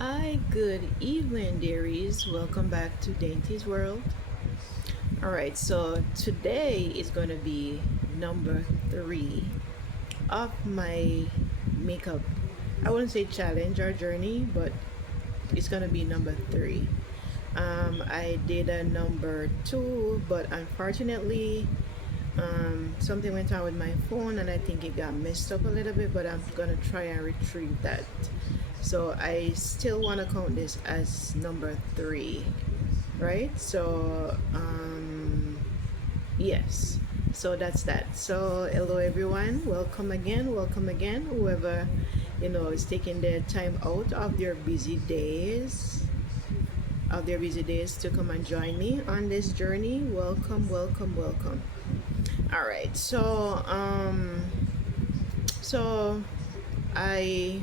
Hi, good evening, dearies. Welcome back to Dainty's World. All right, so today is going to be number 3 of my makeup. I wouldn't say challenge or journey, but it's going to be number 3. I did a number 2, but unfortunately, something went on with my phone and I think it got messed up a little bit, but I'm going to try and retrieve that. So I still want to count this as number 3, right? So yes, so that's that. So hello everyone, welcome again, whoever is taking their time out of their busy days to come and join me on this journey. Welcome, welcome, welcome. All right, so I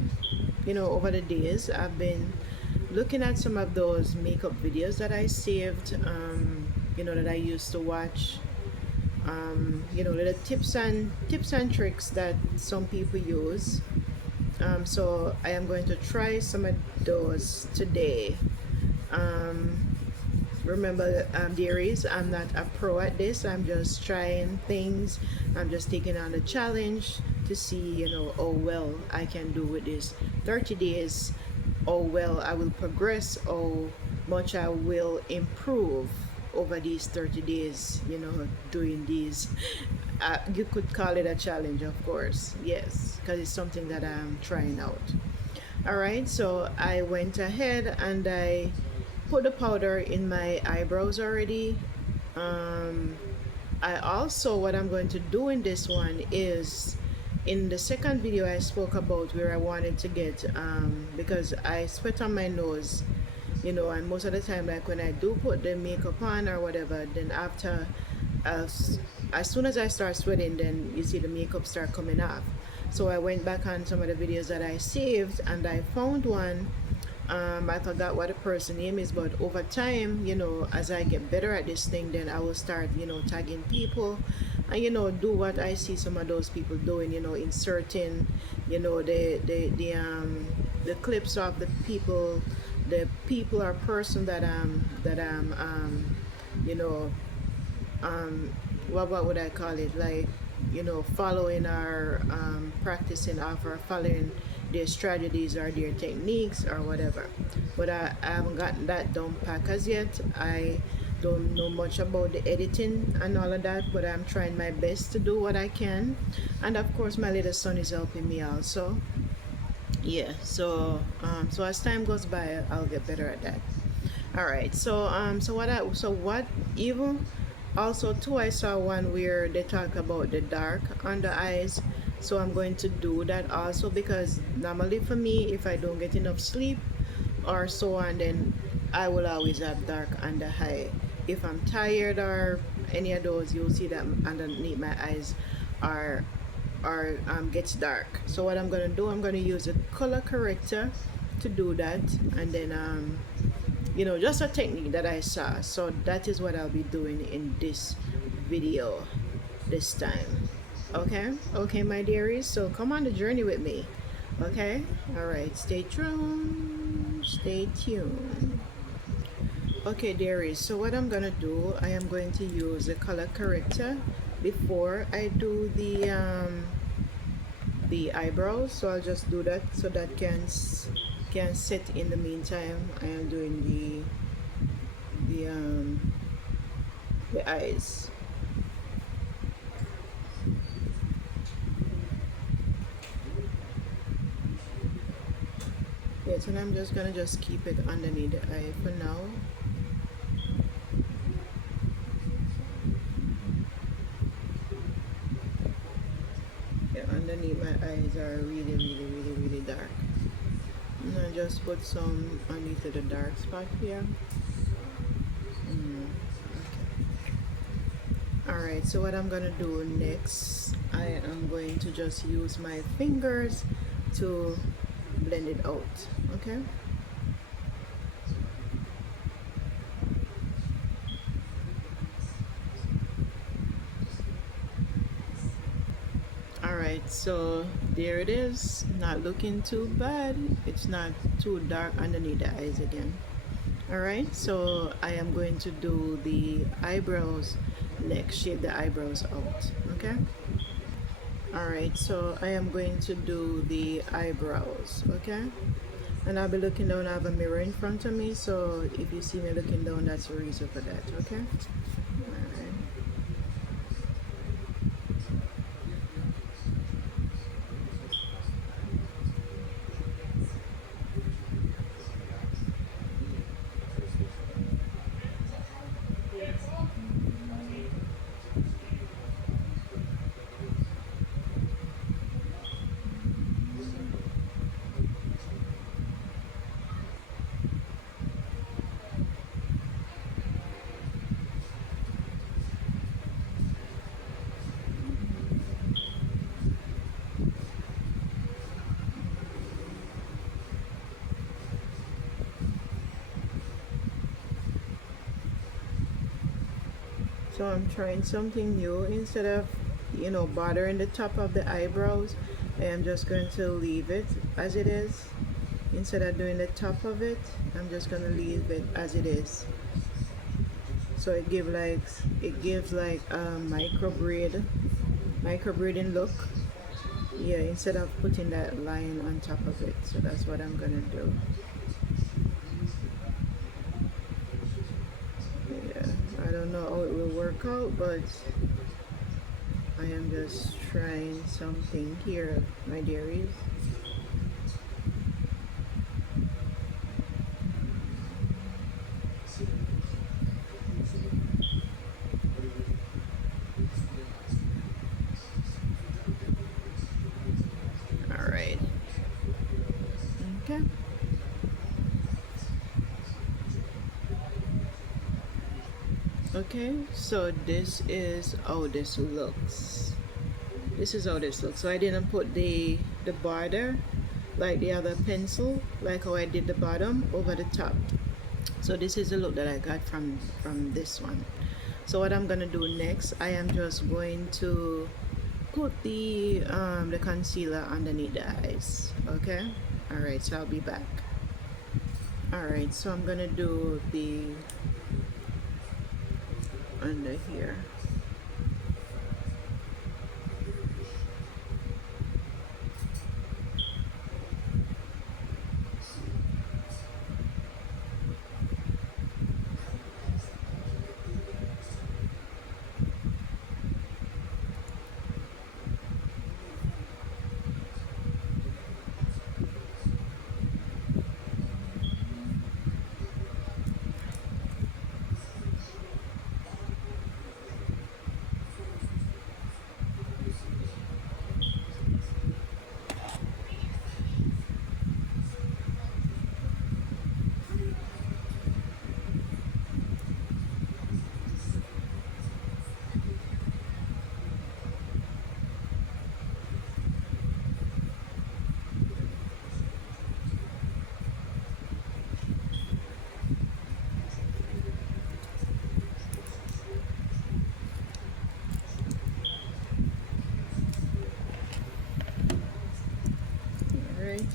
over the days I've been looking at some of those makeup videos that I saved, that I used to watch, little tips and tricks that some people use. So I am going to try some of those today. Um, Remember, dearies, I'm not a pro at this. I'm just trying things. I'm just taking on a challenge to see, how well I can do with this 30 days, how well I will progress, how much I will improve over these 30 days, doing these. You could call it a challenge, of course. Yes, because it's something that I'm trying out. All right, so I went ahead and I put the powder in my eyebrows already. Um, I also, what I'm going to do in this one is, in the second video I spoke about where I wanted to get, because I sweat on my nose, and most of the time, like when I do put the makeup on or whatever, then after, as soon as I start sweating, then you see the makeup start coming off. So I went back on some of the videos that I saved and I found one. I forgot what the person name is, but over time, as I get better at this thing, then I will start, tagging people and, do what I see some of those people doing, inserting, the clips of the people or person that you know, what would I call it? Like, following or practicing off or following their strategies or their techniques or whatever. But I haven't gotten that down pack as yet. I don't know much about the editing and all of that, but I'm trying my best to do what I can. And of course, my little son is helping me also. Yeah, so as time goes by, I'll get better at that. All right. So what even also too, I saw one where they talk about the dark under eyes. So I'm going to do that also, because normally for me, if I don't get enough sleep or so on, then I will always have dark under eye. If I'm tired or any of those, you'll see that underneath my eyes are gets dark. So what I'm gonna do, I'm gonna use a color corrector to do that, and then just a technique that I saw. So that is what I'll be doing in this video this time. Okay, my dearies. So come on the journey with me. Okay, all right. Stay tuned. Stay tuned. Okay, dearies. So what I'm gonna do, I am going to use a color corrector before I do the eyebrows. So I'll just do that so that can set in the meantime. I am doing the eyes. Yes, and I'm just gonna keep it underneath the eye for now. Yeah, underneath my eyes are really, really, really, really dark. And I just put some underneath the dark spot here. Alright, so what I'm gonna do next, I am going to just use my fingers to blend it out. Okay. Alright, so there it is, not looking too bad. It's not too dark underneath the eyes again. All right, so I am going to do the eyebrows next, shape the eyebrows out. Okay, all right, so I am going to do the eyebrows. Okay, and I'll be looking down. I have a mirror in front of me, so if you see me looking down, that's the reason for that. Okay, all right. So I'm trying something new. Instead of, bothering the top of the eyebrows, I am just going to leave it as it is. Instead of doing the top of it, I'm just going to leave it as it is. So it gives like a micro braiding look. Yeah, instead of putting that line on top of it. So that's what I'm going to do. Yeah, I don't know how it will work out, but I am just trying something here, my dearies. All right. Okay. Okay, so this is how this looks. This is how this looks. So I didn't put the border like the other pencil, like how I did the bottom over the top. So this is the look that I got from this one. So what I'm gonna do next, I am just going to put the concealer underneath the eyes. Okay. All right. So I'll be back. All right. So I'm gonna do the under here.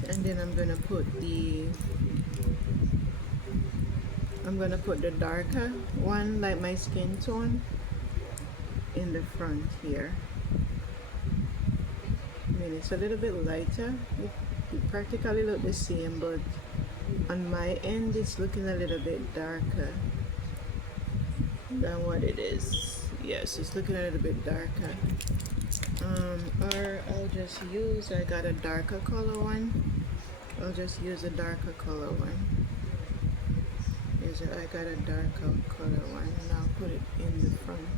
And then I'm gonna put the darker one, like my skin tone, in the front here. I mean, it's a little bit lighter. It practically look the same, but on my end it's looking a little bit darker than what it is. Yes, it's looking a little bit darker. Or I'll just use, I got a darker color one. I'll just use a darker color one. I got a darker color one, and I'll put it in the front.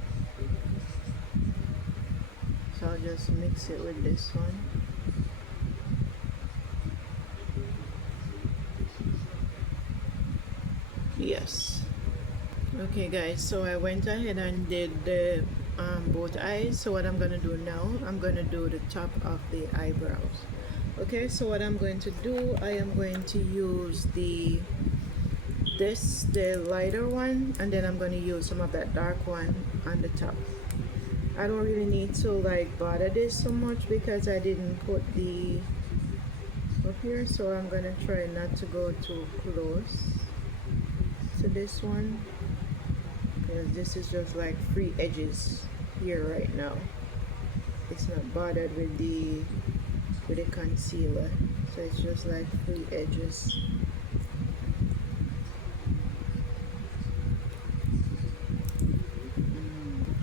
So I'll just mix it with this one. Yes. Okay guys, so I went ahead and did the both eyes. So what I'm gonna do now, I'm gonna do the top of the eyebrows. Okay, so what I'm going to do, I am going to use the lighter one, and then I'm going to use some of that dark one on the top. I don't really need to like bother this so much because I didn't put the up here, so I'm gonna try not to go too close to this one because this is just like free edges here right now. It's not bothered with the concealer, so it's just like free edges.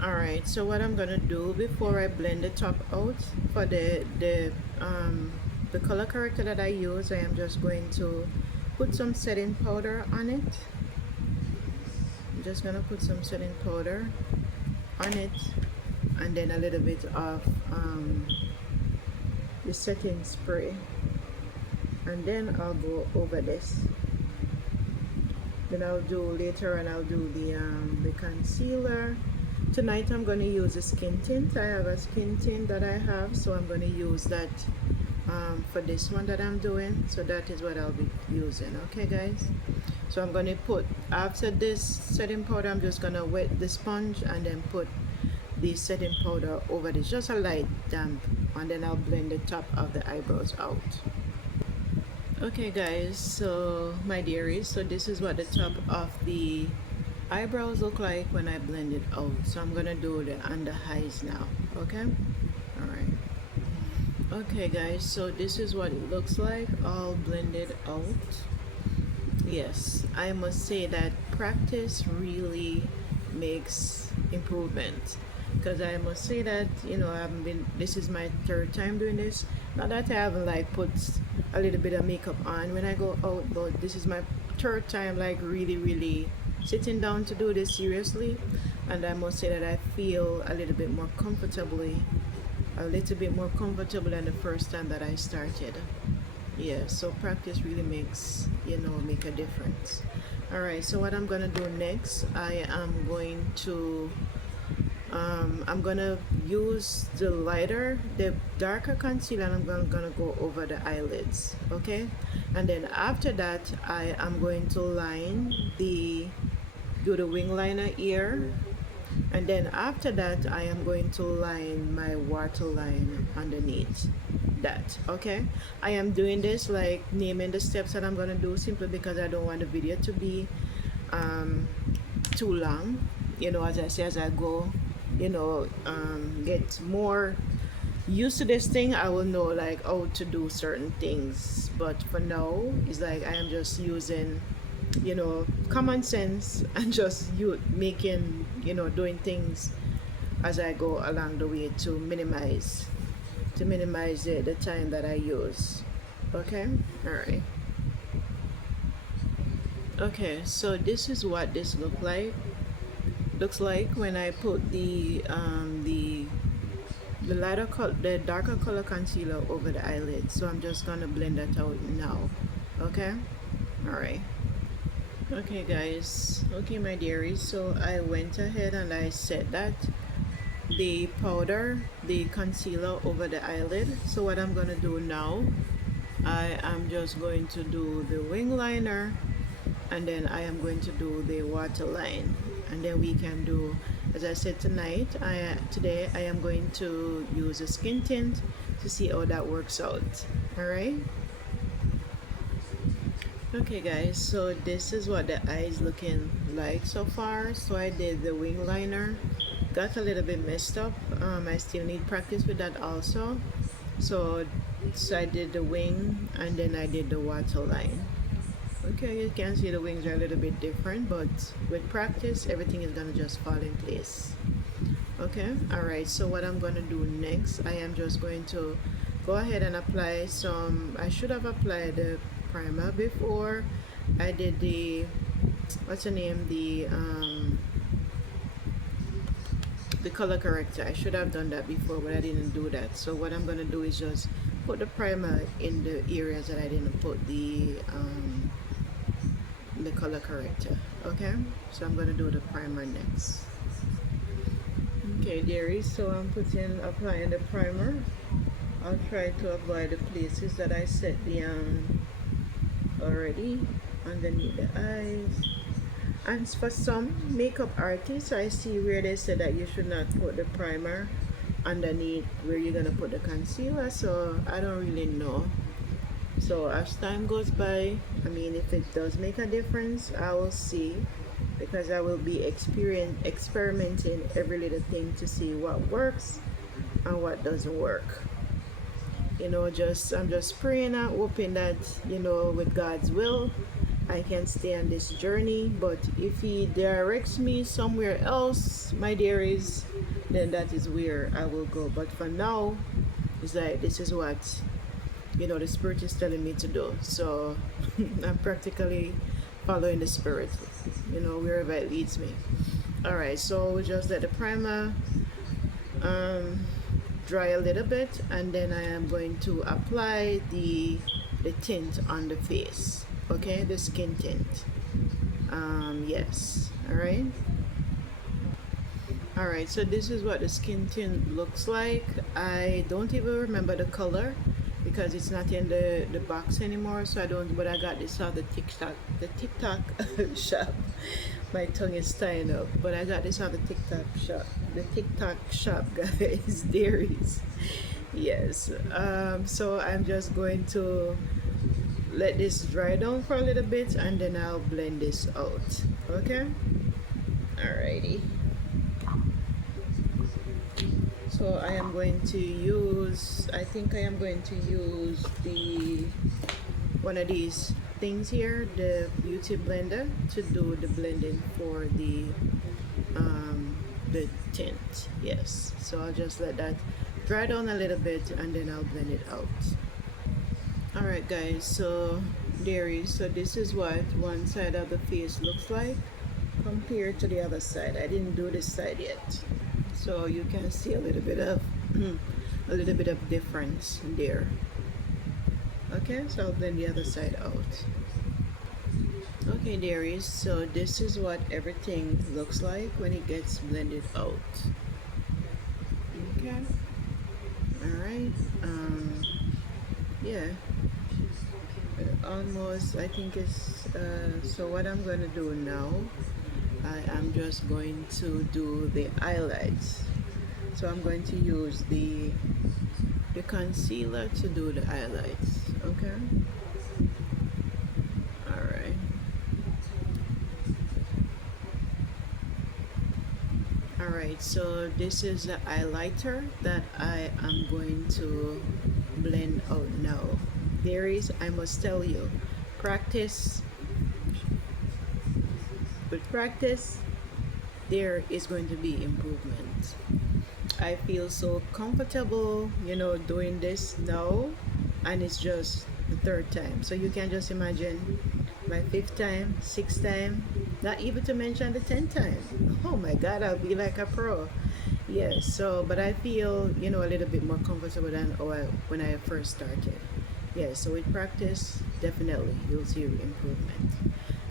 Alright, so what I'm gonna do before I blend the top out for the color corrector that I use, I am just going to put some setting powder on it. I'm just gonna put some setting powder on it, and then a little bit of the setting spray, and then I'll go over this. Then I'll do later on, I'll do the concealer. Tonight I'm going to use a skin tint. I have a skin tint that I have, so I'm going to use that for this one that I'm doing. So that is what I'll be using. Okay guys, so I'm going to put, after this setting powder, I'm just going to wet the sponge and then put the setting powder over this, just a light damp, and then I'll blend the top of the eyebrows out. Okay guys, so my dearies, so this is what the top of the eyebrows look like when I blend it out. So I'm gonna do the under eyes now. Okay, all right. Okay guys, so this is what it looks like all blended out. Yes, I must say that practice really makes improvement, because I must say that, you know, this is my third time doing this. Not that I haven't like put a little bit of makeup on when I go out, but this is my third time like really sitting down to do this seriously, and I must say that I feel a little bit more comfortable than the first time that I started. Yeah, so practice really makes, you know, make a difference. All right, so what I'm gonna do next, I am going to I'm gonna use the darker concealer, and I'm gonna go over the eyelids. Okay, and then after that I am going to do the wing liner here, and then after that I am going to line my waterline underneath that. Okay, I am doing this like naming the steps that I'm gonna do, simply because I don't want the video to be too long. You know, as I say, as I go, you know, get more used to this thing, I will know like how to do certain things. But for now, it's like I am just using, you know, common sense and just making, you know, doing things as I go along the way to minimize the time that I use. Okay, all right. Okay, so this is what this looks like when I put the the darker color concealer over the eyelid. So I'm just gonna blend that out now. Okay, all right. Okay guys, okay my dearies, so I went ahead and I set that the concealer over the eyelid. So what I'm gonna do now, I am just going to do the wing liner, and then I am going to do the waterline, and then we can do, as I said, today I am going to use a skin tint to see how that works out. All right. Okay guys, so this is what the eyes looking like so far. So I did the wing liner, got a little bit messed up. I still need practice with that also. So I did the wing, and then I did the waterline. Okay, you can see the wings are a little bit different, but with practice everything is gonna just fall in place. Okay, all right, so what I'm gonna do next, I am just going to go ahead and apply some, I should have applied the primer before I did the, what's the name, the color corrector. I should have done that before, but I didn't do that. So what I'm gonna do is just put the primer in the areas that I didn't put the color corrector. Okay, so I'm gonna do the primer next. Okay dearies, so I'm applying the primer. I'll try to avoid the places that I set the already underneath the eyes. And for some makeup artists, I see where they say that you should not put the primer underneath where you're gonna put the concealer. So I don't really know. So as time goes by, I mean, if it does make a difference, I will see, because I will be experimenting every little thing to see what works and what doesn't work. Just I'm just praying and hoping that, with God's will, I can stay on this journey. But if He directs me somewhere else, my dearies, then that is where I will go. But for now, it's like this is what the Spirit is telling me to do. So I'm practically following the Spirit, wherever it leads me. All right, so we just let the primer dry a little bit, and then I am going to apply the tint on the face. Okay, the skin tint. Yes. All right, so this is what the skin tint looks like. I don't even remember the color because it's not in the box anymore, so I don't. But I got this off the TikTok shop. My tongue is tying up, but I got this off the TikTok shop. The TikTok shop, guys. Dairies. Yes. So I'm just going to let this dry down for a little bit, and then I'll blend this out. Okay. Alrighty. So I am going to use, I think I am going to use one of these things here, the beauty blender, to do the blending for the tint. Yes, so I'll just let that dry down a little bit, and then I'll blend it out. All right, guys, so this is what one side of the face looks like compared to the other side. I didn't do this side yet, so you can see a little bit of difference there. Okay, so I'll blend the other side out. Okay, dearies, so this is what everything looks like when it gets blended out. Okay. All right. Yeah. Almost, I think it's so what I'm going to do now, I am just going to do the highlights. So I'm going to use the concealer to do the highlights. Okay. All right. All right, so this is the highlighter that I am going to blend out now. I must tell you, practice. With practice, there is going to be improvement. I feel so comfortable, doing this now, and it's just the third time. So you can just imagine my fifth time, sixth time, not even to mention the 10th time. Oh my God, I'll be like a pro. Yes, so, but I feel, a little bit more comfortable than when I first started. Yes, so with practice, definitely you'll see improvement.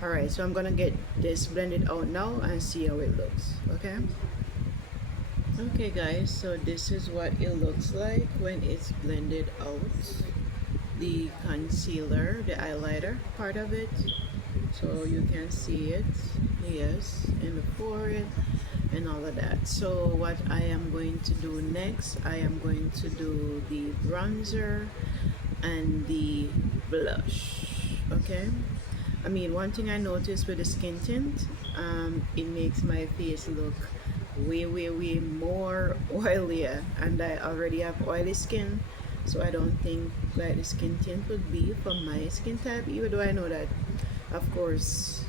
All right, so I'm gonna get this blended out now and see how it looks. Okay guys, so this is what it looks like when it's blended out. The concealer, the highlighter part of it, so you can see it, yes, in the forehead and all of that. So what I am going to do next, I am going to do the bronzer and the blush. Okay, I mean, one thing I noticed with the skin tint, it makes my face look way more oilier, and I already have oily skin, so I don't think like the skin tint would be for my skin type, even though I know that, of course,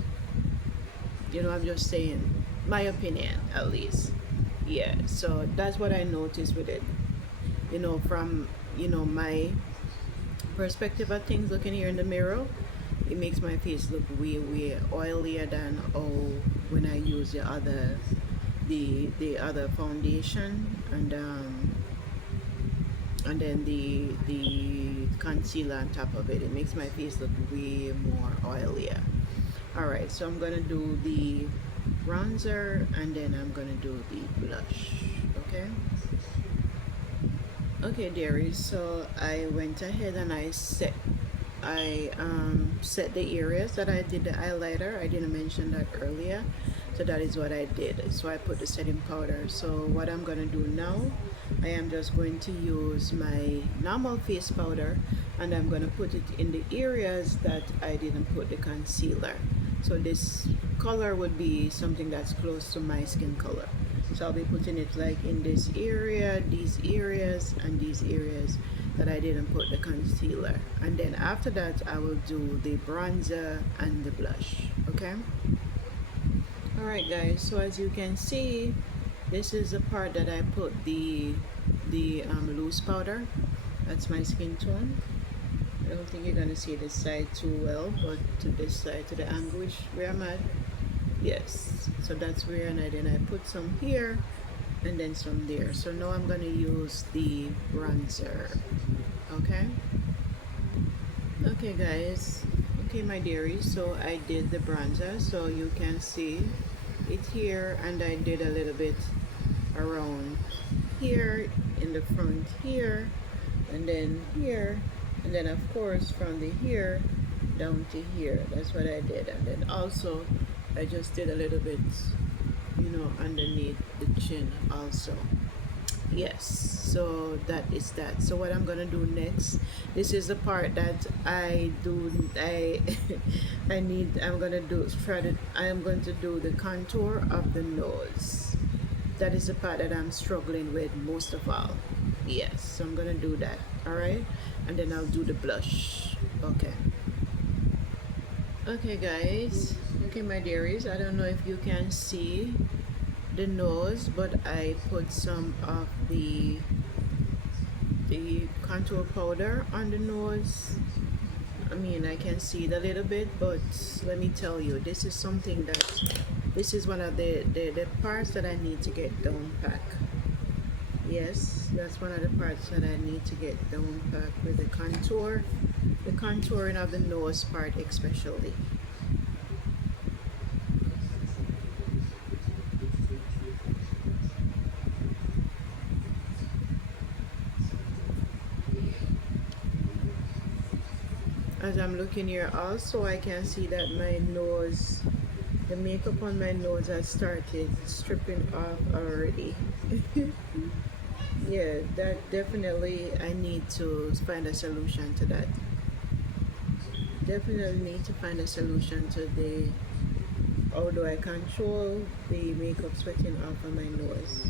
I'm just saying my opinion at least. Yeah, so that's what I noticed with it, from my perspective of things, looking here in the mirror, it makes my face look way oilier than when I use the other foundation, and then the concealer on top of it. It makes my face look way more oilier. All right, so I'm gonna do the bronzer, and then I'm gonna do the blush. Okay, dearies, so I went ahead and I set I set the areas that I did the highlighter. I didn't mention that earlier, so that is what I did. So I put the setting powder. So what I'm gonna do now, I am just going to use my normal face powder, and I'm gonna put it in the areas that I didn't put the concealer. So this color would be something that's close to my skin color. So I'll be putting it like in this area, these areas, and these areas that I didn't put the concealer. And then after that, I will do the bronzer and the blush. Okay. Alright guys, so as you can see, this is the part that I put the loose powder. That's my skin tone. I don't think you're gonna see this side too well, but to this side, to the angle which where I'm at, yes. So that's where, and then I put some here and then some there. So now I'm gonna use the bronzer. Okay. Okay guys. Okay my dearies, so I did the bronzer, so you can see it here, and I did a little bit around here in the front here, and then here, and then of course from the here down to here. That's what I did. And then also I just did a little bit, you know, underneath the chin also. Yes, so that is that. So what I'm gonna do next, this is the part that I do, I'm gonna do, I am going to do the contour of the nose. That is the part that I'm struggling with most of all. Yes, so I'm gonna do that. All right, and then I'll do the blush. Okay. Okay guys, okay my dearies, I don't know if you can see the nose, but I put some of the contour powder on the nose. I mean, I can see it a little bit, but let me tell you, this is something that, this is one of the parts that I need to get down pack. Yes, that's one of the parts that I need to get down pack with the contour, the contouring of the nose part especially. As I'm looking here also, I can see that my nose, the makeup on my nose has started stripping off already. Yeah, that definitely, I need to find a solution to that. Definitely need to find a solution to the, how do I control the makeup sweating off of my nose.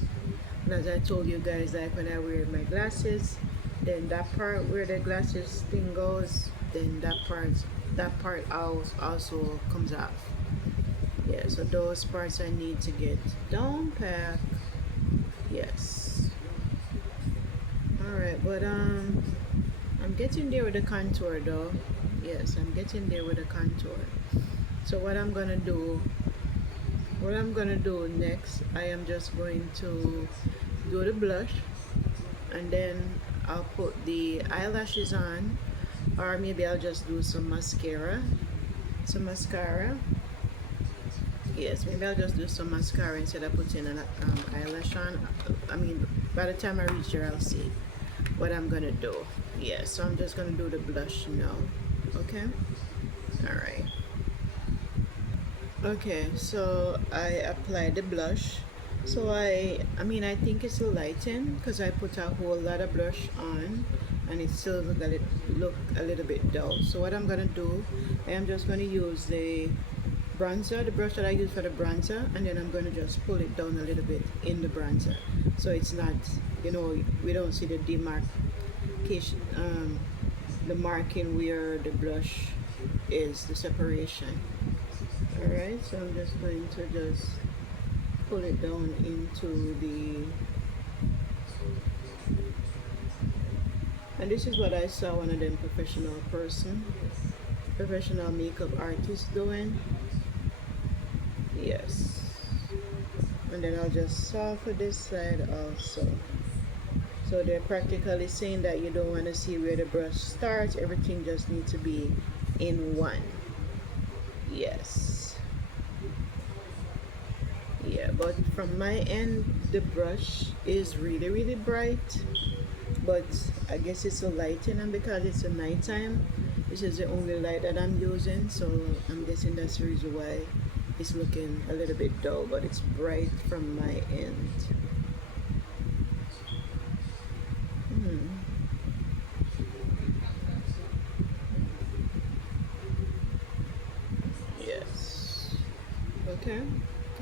And as I told you guys, like when I wear my glasses, then that part where the glasses thing goes, then that part also comes off. Yeah, so those parts I need to get down pack. Yes. Alright, but I'm getting there with the contour though. Yes, I'm getting there with the contour. So what I'm gonna do next, I am just going to do the blush, and then I'll put the eyelashes on, or maybe I'll just do some mascara. Yes, maybe I'll just do some mascara instead of putting an eyelash on. I mean, by the time I reach there, I'll see what I'm gonna do. Yeah, so I'm just gonna do the blush now. Okay. All right. Okay, so I applied the blush. So I mean, I think it's a lighten because I put a whole lot of blush on, and it still look a little bit dull. So what I'm gonna do, I am just gonna use the bronzer, the brush that I use for the bronzer, and then I'm gonna just pull it down a little bit in the bronzer, so it's not, you know, we don't see the demarcation, the marking where the blush is, the separation. Alright, so I'm just going to just pull it down into the, and this is what I saw one of them professional makeup artists doing. Yes, and then I'll just soften this side also. So they're practically saying that you don't want to see where the brush starts, everything just needs to be in one. Yes. Yeah, but from my end, the brush is really bright, but I guess it's a lighting, and because it's a nighttime, This is the only light that I'm using, so I'm guessing that's the reason why it's looking a little bit dull, but it's bright from my end. Yes. Okay.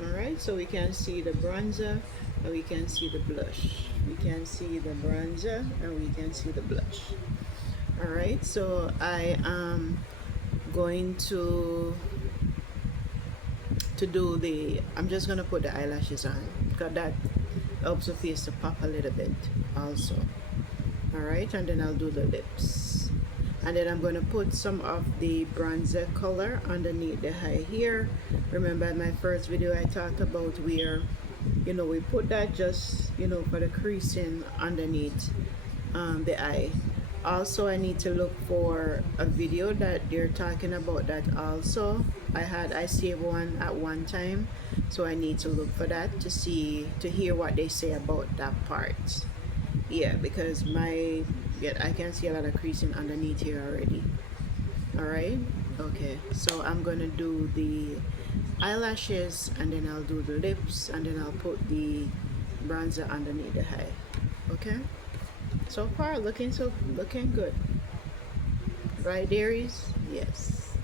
Alright, so we can see the bronzer and we can see the blush. We can see the bronzer and we can see the blush. Alright, so I am going to do the, I'm just gonna put the eyelashes on because that helps the face to pop a little bit also. Alright, and then I'll do the lips, and then I'm going to put some of the bronzer color underneath the eye here. Remember in my first video I talked about where, you know, we put that just, you know, for the creasing underneath the eye. Also, I need to look for a video that they're talking about that also. I saved one at one time, so I need to look for that to hear what they say about that part. Yeah, because I can see a lot of creasing underneath here already. Alright, okay, so I'm gonna do the eyelashes and then I'll do the lips and then I'll put the bronzer underneath the eye. Okay, so far looking good, right, dearies? Yes.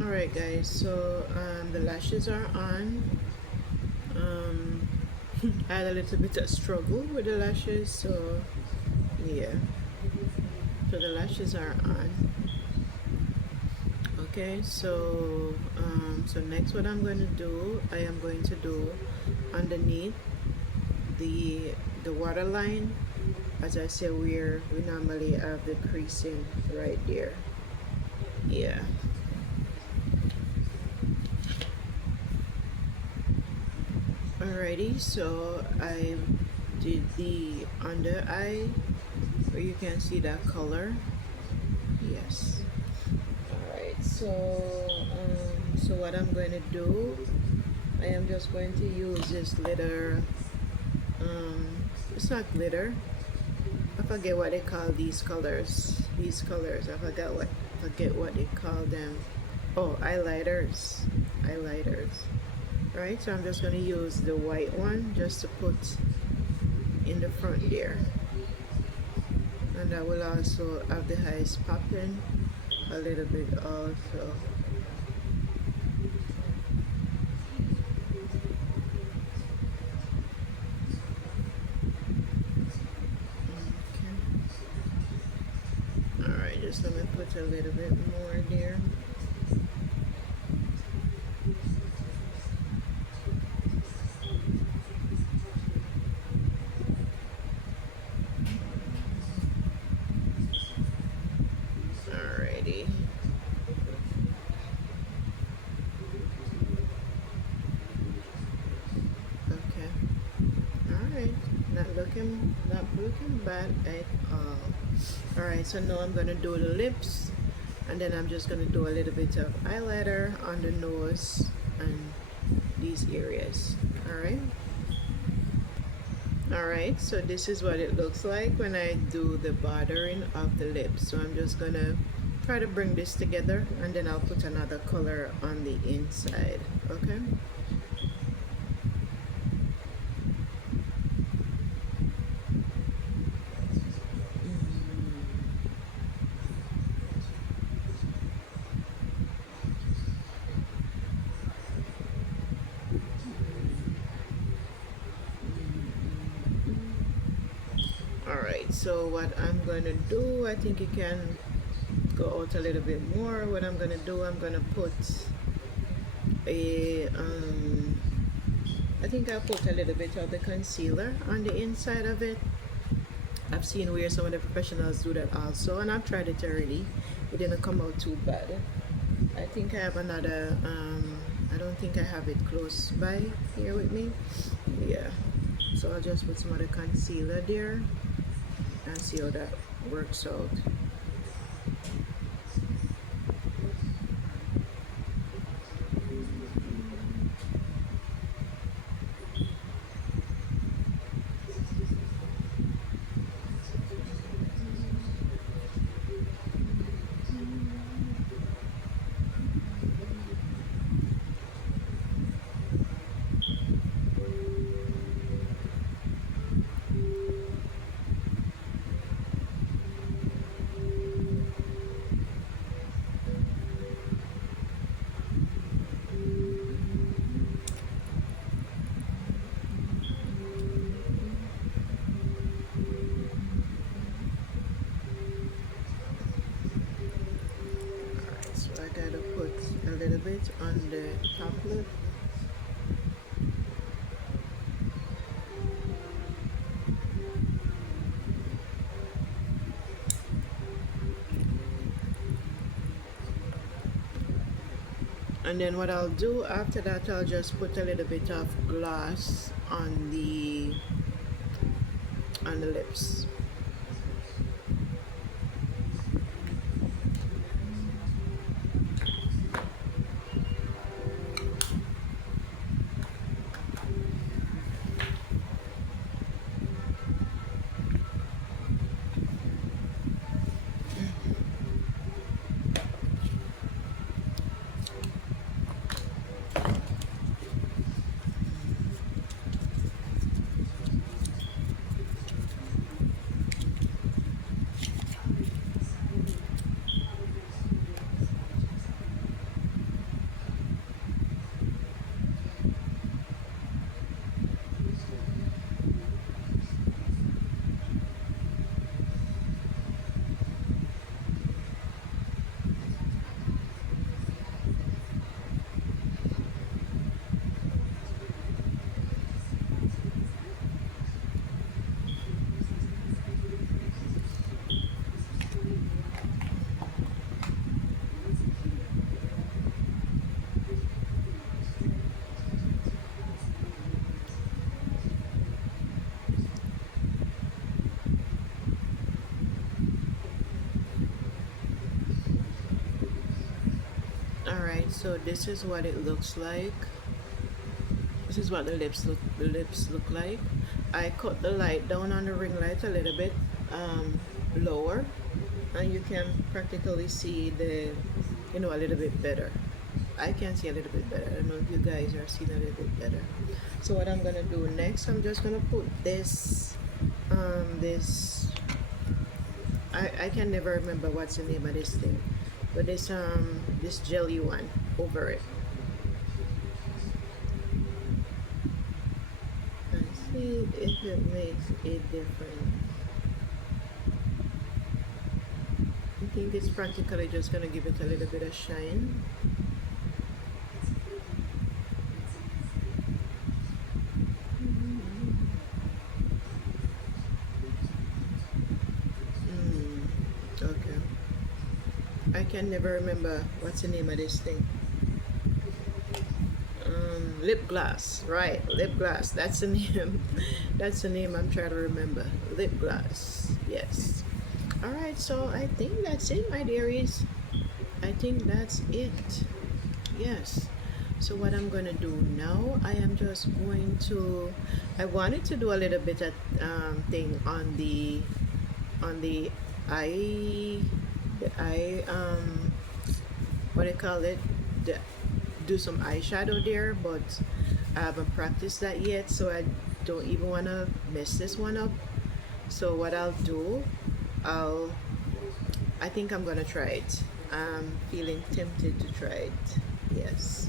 Alright guys, so the lashes are on. I had a little bit of struggle with the lashes, so yeah, so the lashes are on. Okay, so so next what I'm going to do, I am going to do underneath the waterline. As I say, we normally have the creasing right there. Yeah. Alrighty, so I did the under eye where you can see that color. Yes. Alright, so so what I'm going to do, I am just going to use this glitter. It's not glitter. I forget what they call these colors. These colors, I forget what they call them. Oh, highlighters. Highlighters. Right, so I'm just going to use the white one just to put in the front there, and I will also have the eyes popping a little bit also. Okay. Alright, just let me put a little bit more there. Not looking bad at all. Alright, so now I'm gonna do the lips, and then I'm just gonna do a little bit of highlighter on the nose and these areas. Alright, so this is what it looks like when I do the bordering of the lips. So I'm just gonna try to bring this together, and then I'll put another color on the inside. Okay. Alright, so what I'm going to do, I think you can go out a little bit more. What I'm going to do, I'm going to put a, I think I'll put a little bit of the concealer on the inside of it. I've seen where some of the professionals do that also, and I've tried it already. It didn't come out too bad. I think I have another, I don't think I have it close by here with me. Yeah, so I'll just put some of the concealer there and see how that works out. little bit on the top lip. And then what I'll do after that, I'll just put a little bit of gloss on the lips. Alright, so this is what it looks like. This is what the lips look like. I cut the light down on the ring light a little bit lower, and you can practically see a little bit better. I can see a little bit better. I don't know if you guys are seeing a little bit better. So what I'm gonna do next, I'm just gonna put this I can never remember what's the name of this thing, but this jelly one over it. And see if it makes a difference. I think it's practically just gonna give it a little bit of shine. Okay. I can never remember what's the name of this thing. Lip gloss, right? Lip gloss. That's the name. That's the name I'm trying to remember. Lip gloss. Yes. All right. So I think that's it, my dearies. I think that's it. Yes. So what I'm gonna do now, I am just going to. I wanted to do a little bit of thing on the eye, what do you call it? The, do some eyeshadow there, but I haven't practiced that yet, so I don't even want to mess this one up. So what I'll do, I think I'm gonna try it. I'm feeling tempted to try it. Yes.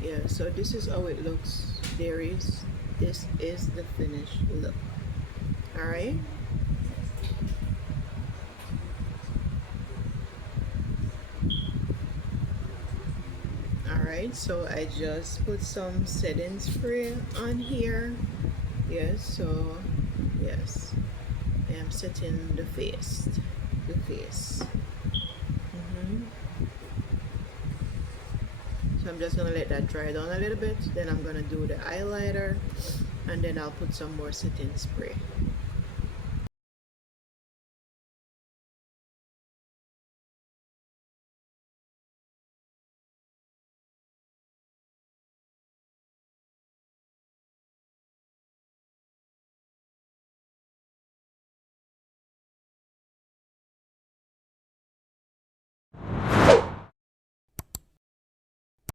Yeah, so this is how it looks. This is the finished look. All right. Alright, so I just put some setting spray on here. Yes, so yes, I am setting the face. So I'm just gonna let that dry down a little bit. Then I'm gonna do the highlighter, and then I'll put some more setting spray.